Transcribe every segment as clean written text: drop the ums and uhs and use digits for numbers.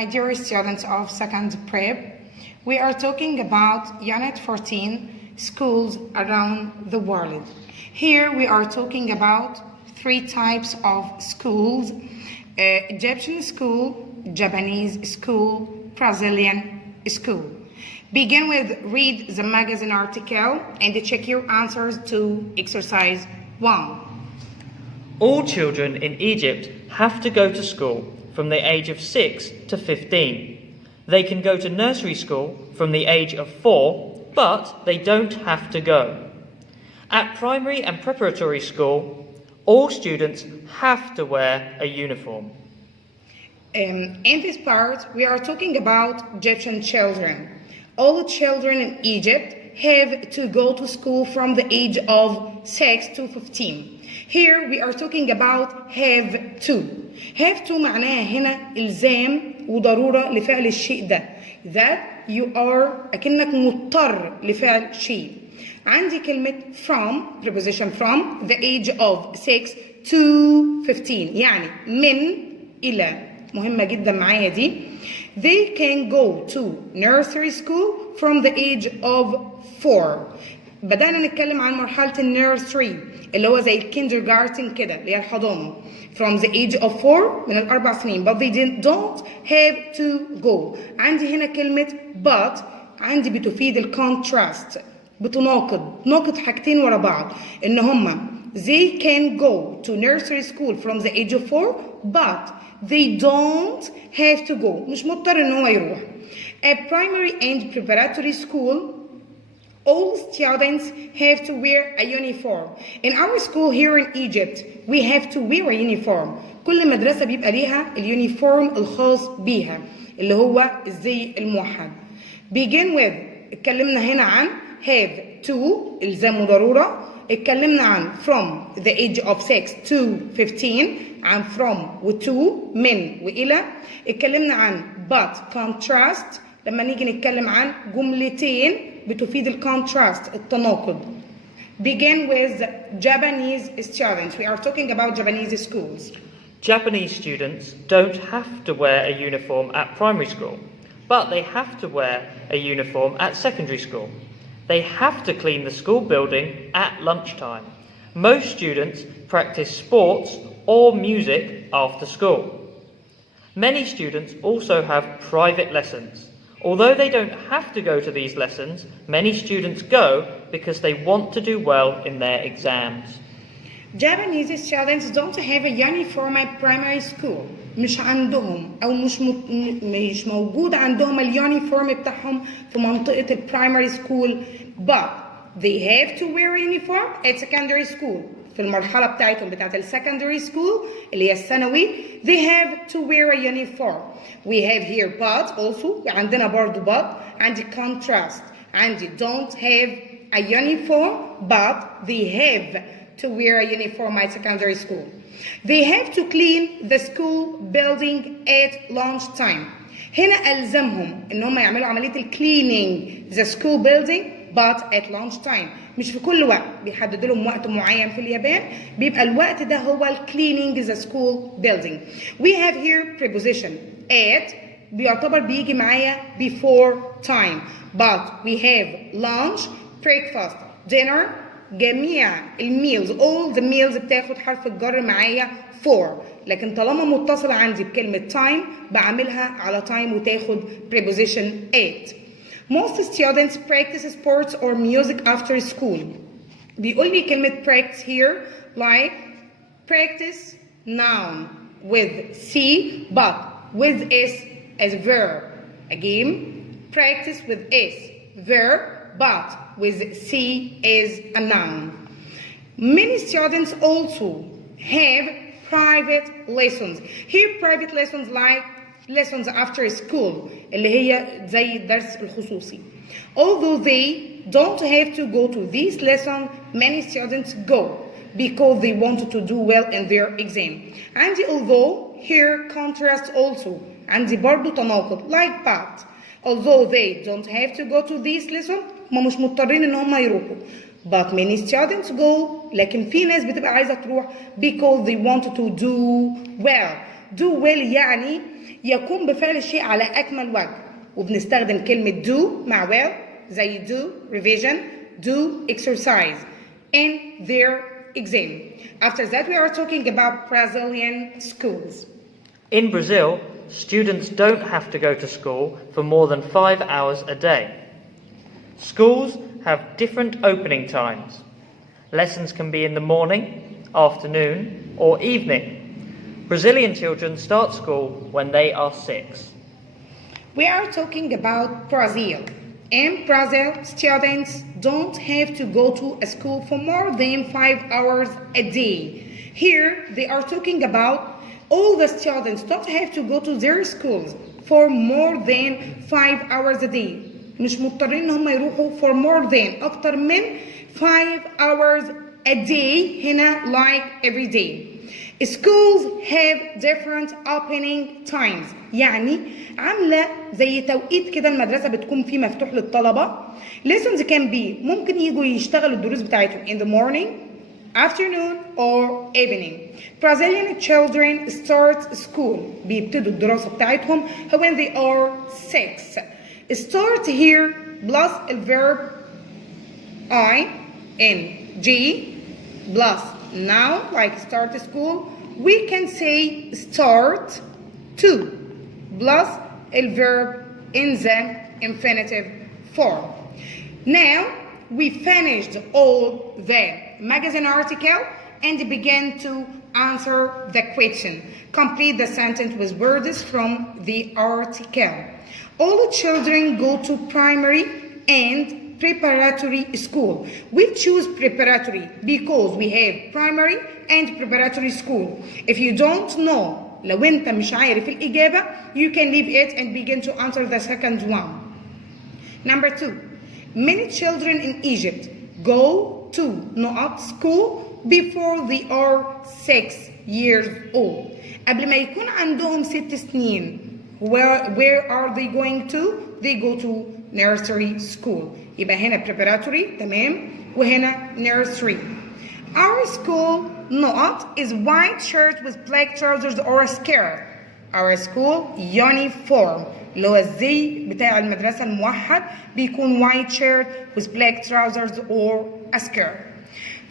my dear students of second prep. We are talking about Unit 14, schools around the world. Here we are talking about three types of schools: Egyptian school, Japanese school, Brazilian school. Begin with read the magazine article and check your answers to exercise 1. All children in Egypt have to go to school from the age of 6 to 15. They can go to nursery school from the age of 4, but they don't have to go. At primary and preparatory school, all students have to wear a uniform. In this part, we are talking about Egyptian children. All children in Egypt have to go to school from the age of 6 to 15. Here we are talking about have to. Have to معناها هنا إلزام وضرورة لفعل الشيء ده. That you are أكنك مضطر لفعل شيء. عندي كلمة from, preposition from, the age of 6 to 15. يعني من إلى. مهمة جدا معايا دي. They can go to nursery school from the age of 4. بدأنا نتكلم عن مرحلة النيرسري اللي هو زي الكيندرجارتن كده اللي هي الحضانة from the age of 4 من الأربع سنين but they don't have to go. عندي هنا كلمة but عندي بتفيد الكونتراست بتناقض حاجتين ورا بعض إن هما they can go to nursery school from the age of 4 but they don't have to go مش مضطر إن هو يروح. At primary and preparatory school all students have to wear a uniform. In our school here in Egypt, we have to wear a uniform. كل مدرسة بيبقى ليها اليونيفورم الخاص بيها اللي هو الزي الموحد. Begin with اتكلمنا هنا عن have to إلزام وضرورة. اتكلمنا عن from the age of 6 to 15 عن from و to من وإلى. اتكلمنا عن but contrast لما نيجي نتكلم عن جملتين بتفيد الكونتراست التناقض. Begin with Japanese students. We are talking about Japanese schools. Japanese students don't have to wear a uniform at primary school, but they have to wear a uniform at secondary school. They have to clean the school building at lunchtime. Most students practice sports or music after school. Many students also have private lessons. Although they don't have to go to these lessons, many students go because they want to do well in their exams. Japanese students don't have a uniform at primary school. مش عندهم أو مش موجود عندهم اليونيفورم بتاعهم في منطقة البرايمري سكول but they have to wear a uniform at secondary school. في المرحلة بتاعتهم بتاعت السكندري سكول اللي هي الثانوي they have to wear a uniform. We have here but also عندنا برضو but عندي contrast عندي don't have a uniform but they have to wear a uniform at secondary school. They have to clean the school building at lunch time. هنا ألزمهم إن هم يعملوا عملية cleaning the school building but at lunch time. مش في كل وقت بيحددوا لهم وقت معين في اليابان بيبقى الوقت ده هو cleaning the school building. We have here preposition at بيعتبر بيجي معايا before time but we have lunch, breakfast, dinner جميع الميلز all the meals بتاخد حرف الجر معايا for لكن طالما متصلة عندي بكلمة time بعملها على time وتاخد preposition at. Most students practice sports or music after school. بيقول لي كلمة practice here like practice noun with C but with S as verb. Again, practice with S verb but with C as a noun. Many students also have private lessons. Here private lessons like lessons after school اللي هي زي الدرس الخصوصي. Although they don't have to go to these lessons, many students go because they wanted to do well in their exam. عندي although here contrast also. عندي برضو تناقض like but. Although they don't have to go to these lessons هم مش مضطرين ان هم يروحوا. But many students go لكن في ناس بتبقى عايزة تروح because they want to do well. Do well يعني يقوم بفعل الشيء على أكمل وجه، وبنستخدم كلمة do مع will زي do revision, do exercise in their exam. After that we are talking about Brazilian schools. In Brazil, students don't have to go to school for more than 5 hours a day. Schools have different opening times. Lessons can be in the morning, afternoon, or evening. Brazilian children start school when they are 6. We are talking about Brazil. In Brazil, students don't have to go to a school for more than 5 hours a day. Here, they are talking about all the students don't have to go to their schools for more than 5 hours a day. مش مضطرين ان هم يروحوا for more than أكتر من 5 hours a day هنا like every day. Schools have different opening times. يعني عاملة زي توقيت كده المدرسة بتكون فيه مفتوح للطلبة. Lessons can be ممكن يجوا يشتغلوا الدروس بتاعتهم in the morning, afternoon or evening. Brazilian children start school بيبتدوا الدراسة بتاعتهم when they are 6. Start here plus the verb ing plus now like start school. We can say start to plus the verb in the infinitive form. Now we finished all the magazine article and begin to answer the question. Complete the sentence with words from the article. All children go to primary and preparatory school. We choose preparatory because we have primary and preparatory school. If you don't know, لو انت مش عارف الإجابة, you can leave it and begin to answer the second one. Number 2. Many children in Egypt go to not school before they are 6 years old. قبل ما يكون عندهم 6 سنين. Where are they going to? They go to nursery school. يبقى هنا preparatory تمام وهنا nursery. Our school not is white shirt with black trousers or a skirt. Our school uniform اللي هو الزي بتاع المدرسة الموحد بيكون white shirt with black trousers or a skirt.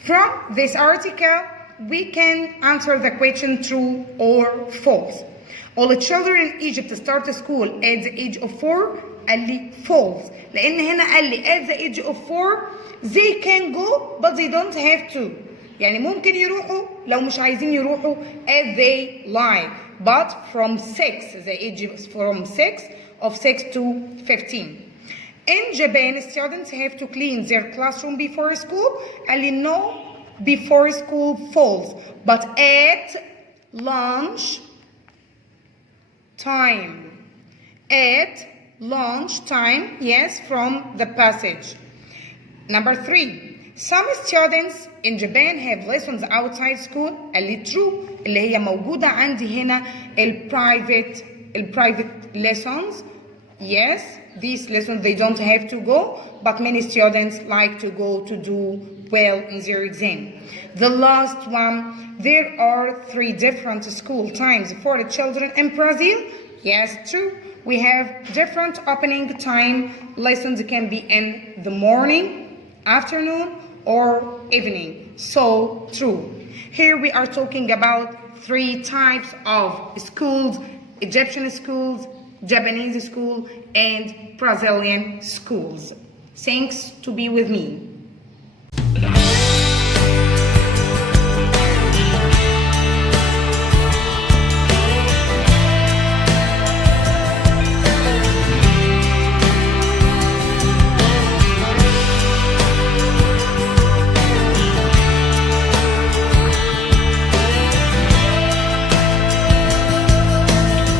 From this article we can answer the question true or false. All the children in Egypt start school at the age of 4. قال لي false لأن هنا قال لي at the age of 4 they can go but they don't have to. يعني ممكن يروحوا لو مش عايزين يروحوا as they like. But from 6, the age is from 6 to 15. In Japan, students have to clean their classroom before school. قال لي no, before school false. But at lunch time. At lunch time, yes, from the passage. Number 3. Some students in Japan have lessons outside school. قال لي true اللي هي موجودة عندي هنا private lessons. Yes, these lessons they don't have to go, but many students like to go to do well in their exam. The last one, there are 3 different school times for the children in Brazil. Yes, true. We have different opening time. Lessons can be in the morning, afternoon, or evening. So true. Here we are talking about 3 types of schools: Egyptian schools, Japanese school, and Brazilian schools. Thanks to be with me.